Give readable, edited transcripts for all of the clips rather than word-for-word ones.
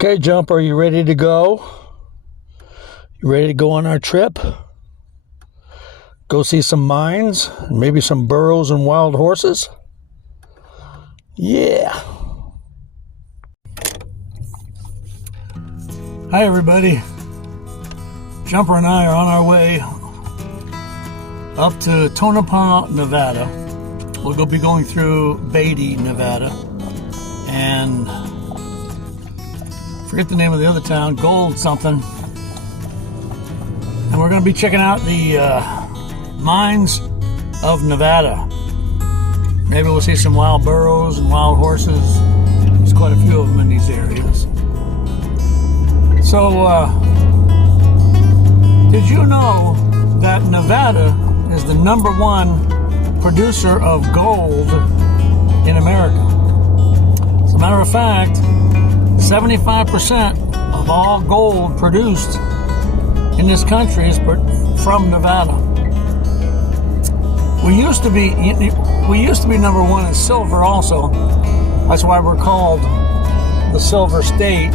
Okay, Jumper, are you ready to go? You ready to go on our trip? Go see some mines, maybe some burros and wild horses? Yeah. Hi, everybody. Jumper and I are on our way up to Tonopah, Nevada. We'll be going through Beatty, Nevada, and forget the name of the other town, Gold something. And we're going to be checking out the mines of Nevada. Maybe we'll see some wild burros and wild horses. There's quite a few of them in these areas. So, did you know that Nevada is the #1 producer of gold in America? As a matter of fact, 75% of all gold produced in this country is from Nevada. We used to be #1 in silver also. That's why we're called the Silver State.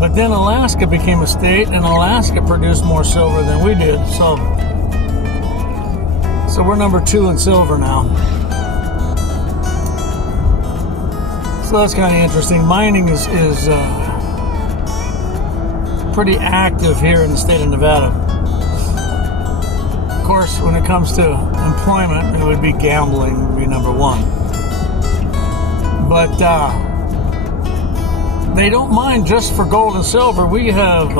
But then Alaska became a state, and Alaska produced more silver than we did. So we're #2 in silver now. So that's kind of interesting. Mining is pretty active here in the state of Nevada. Of course, when it comes to employment, it would be gambling would be #1. But they don't mine just for gold and silver. We have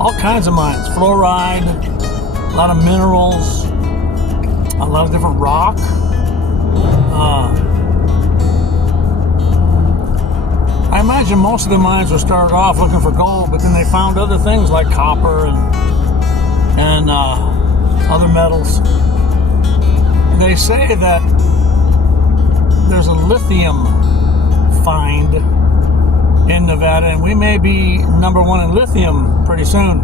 all kinds of mines. Fluoride, a lot of minerals, a lot of different rock. I imagine most of the mines were started off looking for gold, but then they found other things like copper and other metals. They say that there's a lithium find in Nevada, and we may be #1 in lithium pretty soon.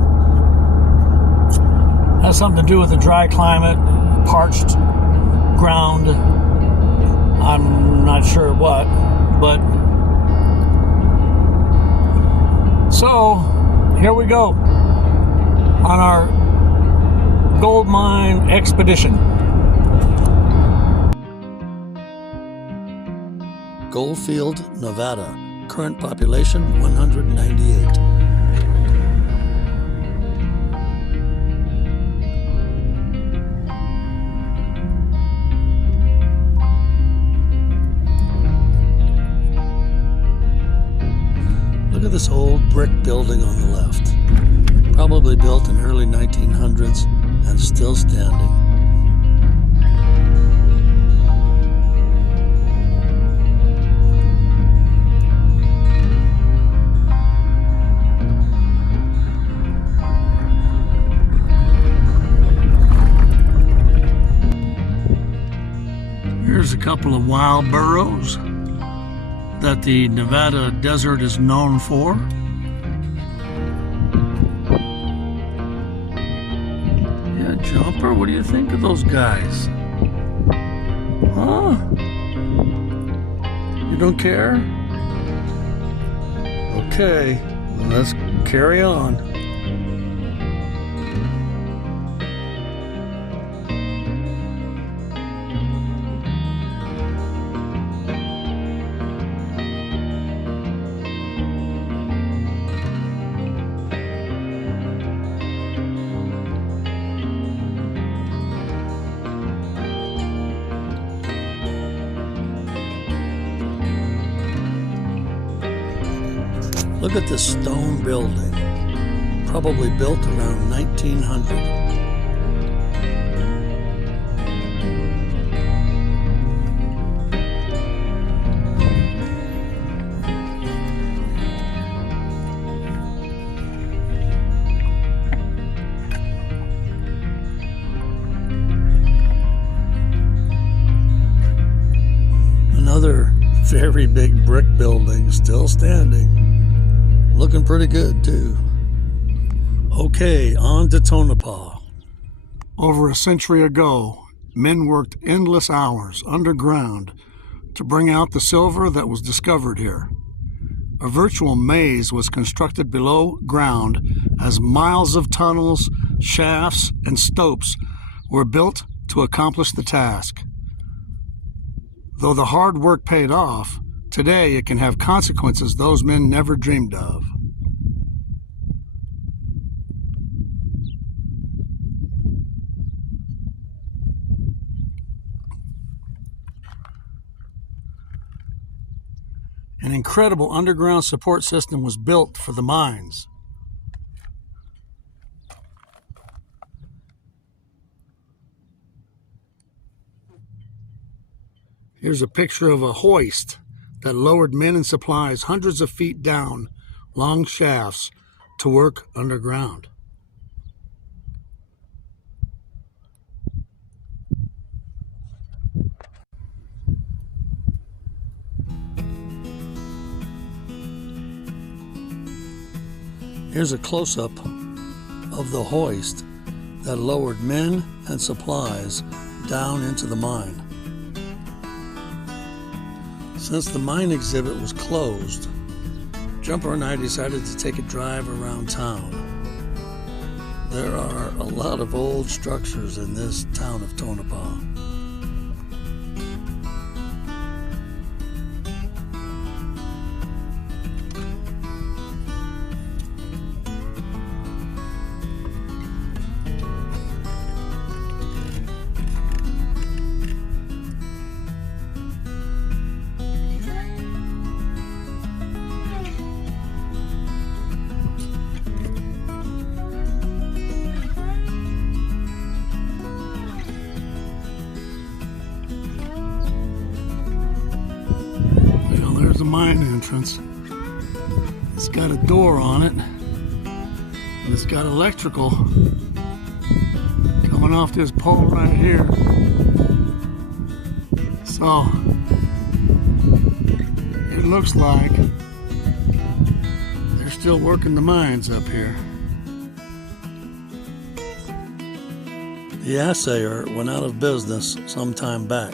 Has something to do with the dry climate, parched ground. I'm not sure what, but so here we go on our gold mine expedition. Goldfield, Nevada. Current population 198. Look at this old brick building on the left. Probably built in early 1900s and still standing. Here's a couple of wild burros that the Nevada desert is known for. Yeah, Jumper, what do you think of those guys? Huh? You don't care? Okay, let's carry on. Look at this stone building, probably built around 1900. Another very big brick building still standing. Looking pretty good, too. Okay, on to Tonopah. Over a century ago, men worked endless hours underground to bring out the silver that was discovered here. A virtual maze was constructed below ground as miles of tunnels, shafts, and stopes were built to accomplish the task. Though the hard work paid off, today it can have consequences those men never dreamed of. An incredible underground support system was built for the mines. Here's a picture of a hoist that lowered men and supplies hundreds of feet down long shafts to work underground. Here's a close-up of the hoist that lowered men and supplies down into the mine. Since the mine exhibit was closed, Jumper and I decided to take a drive around town. There are a lot of old structures in this town of Tonopah. The mine entrance. It's got a door on it, and it's got electrical coming off this pole right here. So it looks like they're still working the mines up here. The assayer went out of business some time back.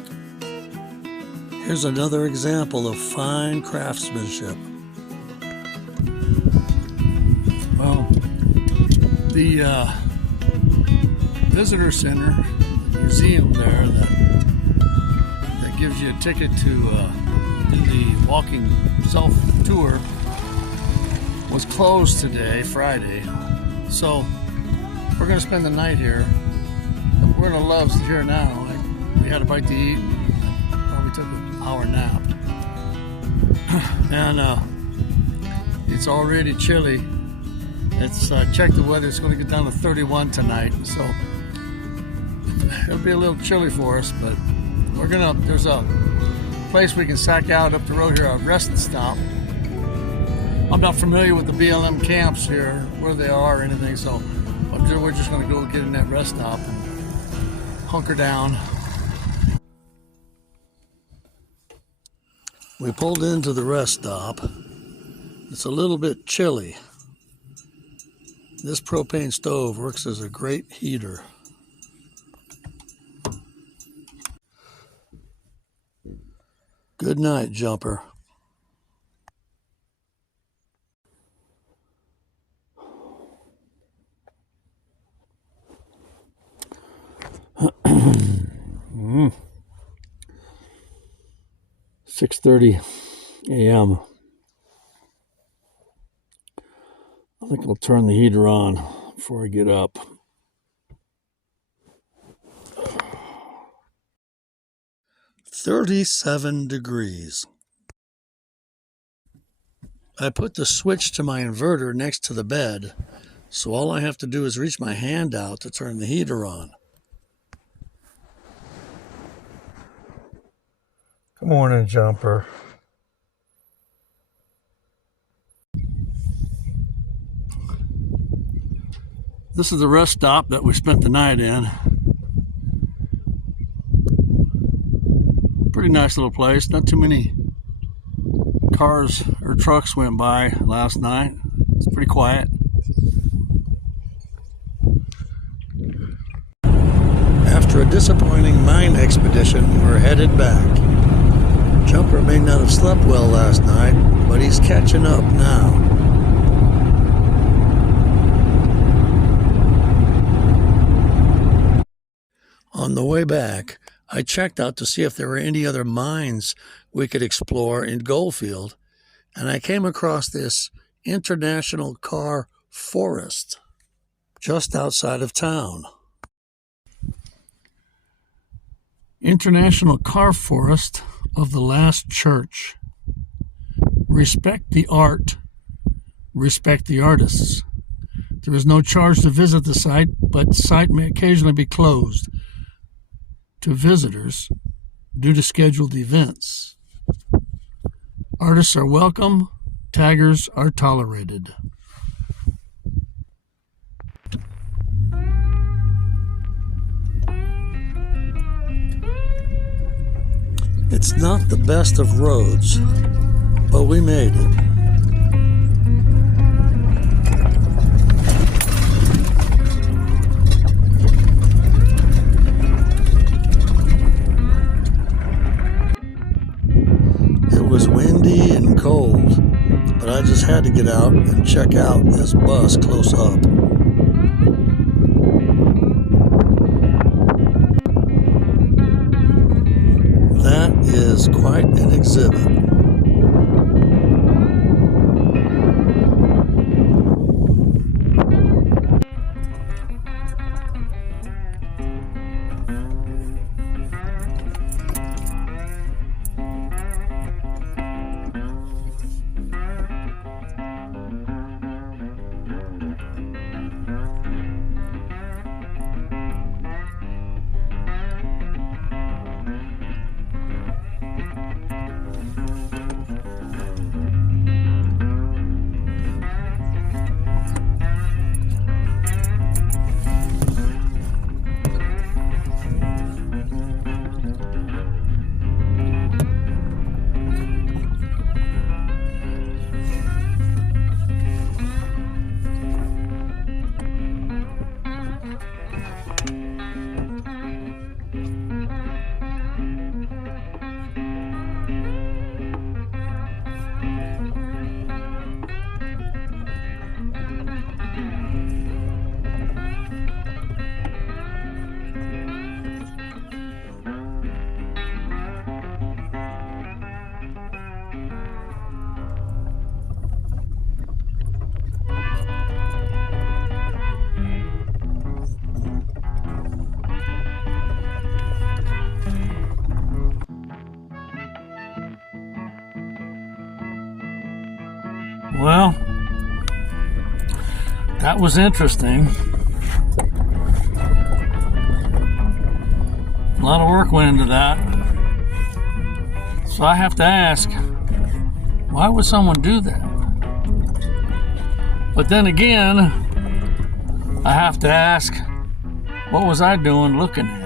Here's another example of fine craftsmanship. Well, the visitor center, the museum there that gives you a ticket to do the walking self-tour was closed today, Friday. So we're going to spend the night here. We're in Love's here now. We had a bite to eat. We took an hour nap. And it's already chilly. It's check the weather. It's going to get down to 31 tonight. So it'll be a little chilly for us, but there's a place we can sack out up the road here, a rest stop. I'm not familiar with the BLM camps here, where they are or anything, so we're just going to go get in that rest stop and hunker down. We pulled into the rest stop. It's a little bit chilly. This propane stove works as a great heater. Good night, Jumper. Mm. 6:30 a.m. I think I'll turn the heater on before I get up. "37 degrees. I put the switch to my inverter next to the bed, so all I have to do is reach my hand out to turn the heater on. Good morning, Jumper. This is the rest stop that we spent the night in. Pretty nice little place. Not too many cars or trucks went by last night. It's pretty quiet. After After a disappointing mine expedition, we're headed back. Jumper may not have slept well last night, but he's catching up now. On the way back, I checked out to see if there were any other mines we could explore in Goldfield, and I came across this International Car Forest just outside of town. International Car Forest of the Last Church. Respect the art, respect the artists. There is no charge to visit the site, but the site may occasionally be closed to visitors due to scheduled events. Artists are welcome, taggers are tolerated. It's not the best of roads, but we made it. It was windy and cold, but I just had to get out and check out this bus close up. That is quite an exhibit. Well, that was interesting. A lot of work went into that. So I have to ask, why would someone do that? But then again, I have to ask, what was I doing looking at it?